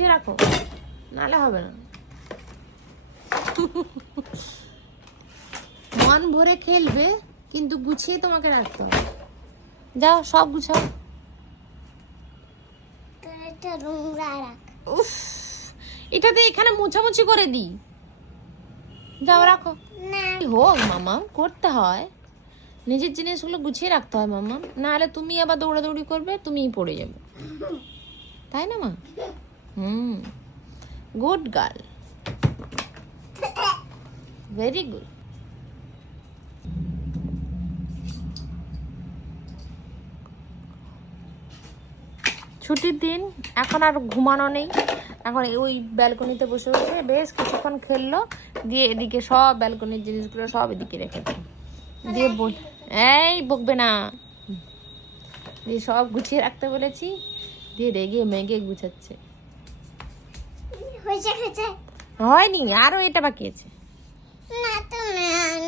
গুছিয়ে রাখো, নাহলে হবে না। মন ভরে খেলবে কিন্তু গুছিয়ে তোমাকে রাখতে হবে। যাও সব গুছাও। উফ, এটাতে এখানে মোছামুছি করে দিই। যাও রাখো। হোক মামা, করতে হয়, নিজের জিনিসগুলো গুছিয়ে রাখতে হয় মামা, নাহলে তুমি আবার দৌড়াদৌড়ি করবে, তুমিই পড়ে যাবে, তাই না মা? Good girl, very good. ছুটির দিন, এখন আর ঘুমানো নেই, এখন ওই ব্যালকনিতে বসে বসে বেশ কিছুক্ষণ খেললো, দিয়ে এদিকে সব ব্যালকনির জিনিসগুলো সব এদিকে রেখে দিল, দিয়ে এই বকবে না, দিয়ে সব গুছিয়ে রাখতে বলেছি, দিয়ে রেগে মেগে গুছাচ্ছে। হয়নি, আরো এটা বাকি আছে।